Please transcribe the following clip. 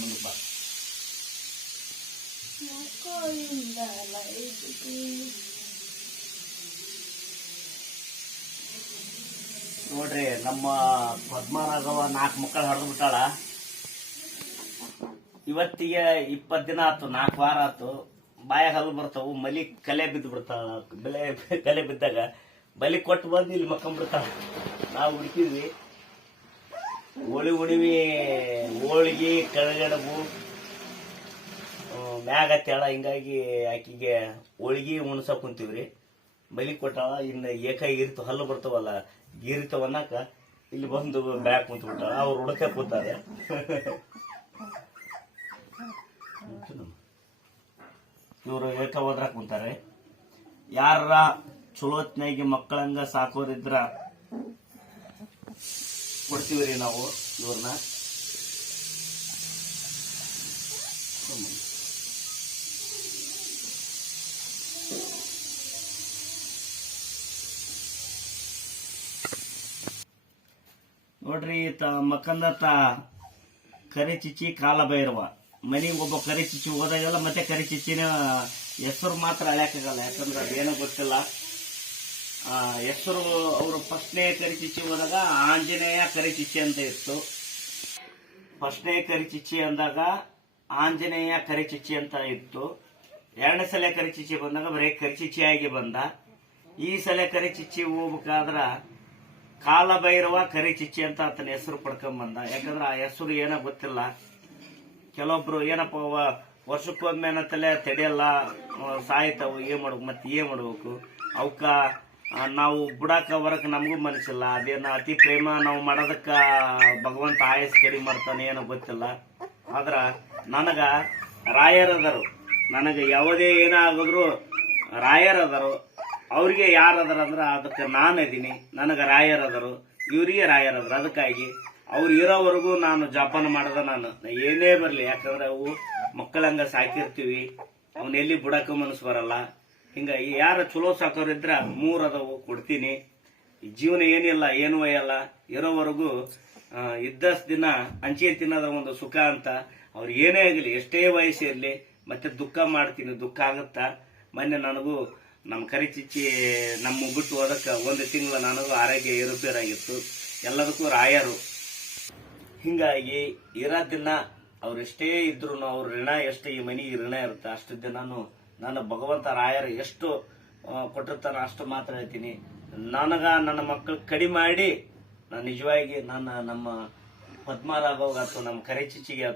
ಮುಂದಕ್ಕೆ ಬಾ. ನೋಡ್ರಿ, ನಮ್ಮ ಪದ್ಮರಾಘವ 4 ಮಕ್ಕಳು ಹರಿದು ಬಿಟ್ಟಾಳ. ಇವತ್ತಿಗೆ 20 ದಿನ ಆತು, 4 ವಾರ ಆತು. ಬಾಯಾಗ ಹಲ್ಲು ಬರ್ತಾವು, ಮಲಿ ಕಲೆ ಬಿದ್ದು ಬಿಡ್ತಾಳ. ಕಲೆ ಬಿದ್ದಾಗ ಬಲಿ ಕೊಟ್ಟು ಬಂದು ಇಲ್ಲಿ ಮಕ್ಕೊಂಡ್ಬಿಡ್ತಾಳ. ನಾವು ಹುಡುಕಿದ್ವಿ, ಹುಣಿವಿ ಹೋಳಿಗೆ ಕೆಳಗಡಬು ಮ್ಯಾಗ ಹತ್ತಾಳ. ಹಿಂಗಾಗಿ ಆಕಿಗೆ ಹೋಳಿಗೆ ಉಣ್ಸಕ್ ಕುಂತೀವ್ರಿ. ಬಲಿ ಕೊಟ್ಟಾಳ. ಇನ್ನು ಏಕಾಗಿರ್ತು ಹಲ್ಲು ಬರ್ತಾವಲ್ಲ, ಗೀರಿತವನ್ನಾಕ ಇಲ್ಲಿ ಬಂದು ಬ್ಯಾಗ್ ಕುಂತ ಬಿಟ್ಟಾಳ. ಅವ್ರು ಹುಡುಕ ಕೂತಾರೆ. ಇವರು ಏಕ ಹೋದ್ರಾಕ ಕುಂತಾರೆ. ಯಾರ ಚಲೋತ್ನಾಗಿ ಮಕ್ಕಳಂಗ ಸಾಕೋರಿದ್ರ ಕೊಡ್ತೀವ್ರಿ ನಾವು ಇವ್ರನ್ನ. ನೋಡ್ರಿ, ಮಕ್ಕಂದತ್ತ ಕರಿ ಚಿಚ್ಚಿ ಕಾಲ ಭೈರವ. ಮನಿಗೆ ಒಬ್ಬ ಕರಿ ಚಿಚ್ಚಿ ಹೋದಾಗೆಲ್ಲ ಮತ್ತೆ ಕರಿ ಚಿಚ್ಚಿನ ಹೆಸರು ಮಾತ್ರ ಅಳ್ಯಾಕಾಗಲ್ಲ, ಯಾಕಂದ್ರೆ ಅದೇನೋ ಗೊತ್ತಿಲ್ಲ. ಹೆಸರು ಅವರು ಫಸ್ಟ್ನೇ ಕರಿ ಚಿಚ್ಚಿ ಹೋದಾಗ ಆಂಜನೇಯ ಕರಿ ಚಿಚ್ಚಿ ಅಂತ ಇತ್ತು. ಫಸ್ಟ್ನೇ ಕರಿ ಚಿಚ್ಚಿ ಅಂದಾಗ ಆಂಜನೇಯ ಕರಿ ಚಿಚ್ಚಿ ಅಂತ ಇತ್ತು. 2ನೇ ಸಲ ಕರಿ ಚಿಚ್ಚಿ ಬಂದಾಗ ಬರೀ ಕರಿ ಚಿಚ್ಚಿ ಆಗಿ ಬಂದ. ಈ ಸಲ ಕರಿ ಚಿಚ್ಚಿ ಹೋಗ್ಬೇಕಾದ್ರ ಕಾಲಭೈರವ ಕರಿ ಚಿಚ್ಚಿ ಅಂತ ಆತನ ಹೆಸರು ಪಡ್ಕೊಂಡ್ ಬಂದ. ಯಾಕಂದ್ರೆ ಆ ಹೆಸರು ಏನೋ ಗೊತ್ತಿಲ್ಲ. ಕೆಲವೊಬ್ರು ಏನಪ್ಪ ವರ್ಷಕ್ಕೊಮ್ಮೆ ಏನತ್ತಲೆ ತಡೆಯಲ್ಲ, ಸಾಯ್ತಾವು, ಏನ್ ಮಾಡ್ಬೇಕು, ಮತ್ತೆ ಏನ್ ಮಾಡ್ಬೇಕು, ಅವಕ್ಕ ನಾವು ಬುಡಾಕ ಬರಕ್ ನಮಗೂ ಮನಸ್ಸಿಲ್ಲ. ಅದೇನ ಅತಿ ಪ್ರೇಮ ನಾವು ಮಾಡೋದಕ್ಕ ಭಗವಂತ ಆಯಸ್ ಕಡಿಮೆ ಮಾಡ್ತಾನೆ, ಏನೋ ಗೊತ್ತಿಲ್ಲ. ಆದ್ರ ನನಗ ರಾಯರದರು, ನನಗ ಯಾವುದೇ ಏನಾಗಿದ್ರು ರಾಯರದರು. ಅವ್ರಿಗೆ ಯಾರದಾರ ಅಂದ್ರ ಅದಕ್ಕೆ ನಾನು ಇದೀನಿ, ನನಗ ರಾಯರದರು, ಇವ್ರಿಗೆ ರಾಯರದರು. ಅದಕ್ಕಾಗಿ ಅವ್ರು ಇರೋವರೆಗೂ ನಾನು ಜಪಾನ ಮಾಡದ. ನಾನು ಏನೇ ಬರ್ಲಿ, ಯಾಕಂದ್ರೆ ಅವು ಮಕ್ಕಳಂಗ ಸಾಕಿರ್ತೀವಿ, ಅವನ್ ಎಲ್ಲಿ ಬುಡಕ ಮನಸ್ಸು ಬರಲ್ಲ. ಹಿಂಗಾಗಿ ಯಾರ ಚಲೋ ಸಾಕೋರಿದ್ರ 3 ಅದಾವು ಕೊಡ್ತೀನಿ. ಜೀವನ ಏನಿಲ್ಲ, ಏನು ಒಯ್ಯಲ್ಲ. ಇರೋವರೆಗೂ ಇದ್ದಷ್ಟು ದಿನ ಹಂಚೆ ತಿನ್ನೋದ ಒಂದು ಸುಖ ಅಂತ. ಅವ್ರು ಏನೇ ಆಗಲಿ, ಎಷ್ಟೇ ವಯಸ್ಸು ಇರಲಿ, ಮತ್ತೆ ದುಃಖ ಮಾಡ್ತೀನಿ, ದುಃಖ ಆಗುತ್ತಾ. ಮೊನ್ನೆ ನನಗೂ ನಮ್ಮ ಕರಿ ಚಿಚ್ಚಿ ನಮ್ಮ ಬಿಟ್ಟು ಹೋದಕ್ಕೆ 1 ತಿಂಗಳು ನನಗೂ ಆರೋಗ್ಯ ಏರುಪೇರಾಗಿತ್ತು. ಎಲ್ಲದಕ್ಕೂ ರಾಯರು. ಹಿಂಗಾಗಿ ಇರೋ ದಿನ ಅವ್ರೆಷ್ಟೇ ಇದ್ರು ಅವ್ರ ಋಣ ಎಷ್ಟು ಈ ಮನೆಗೆ ಋಣ ಇರುತ್ತೆ, ಅಷ್ಟು ದಿನಾನು ನಾನು ಭಗವಂತ ರಾಯರು ಎಷ್ಟು ಕೊಟ್ಟಿರ್ತಾನ ಅಷ್ಟು ಮಾತ್ರ ಹೇಳ್ತೀನಿ. ನನಗ ನನ್ನ ಮಕ್ಕಳು ಕಡಿಮೆ ಮಾಡಿ ನಾನು ನಿಜವಾಗಿ ನಮ್ಮ ಪದ್ಮರಾಘವ್ ಅಥವಾ ನಮ್ಮ ಕರಿ ಚಿಚ್ಚಿಗೆ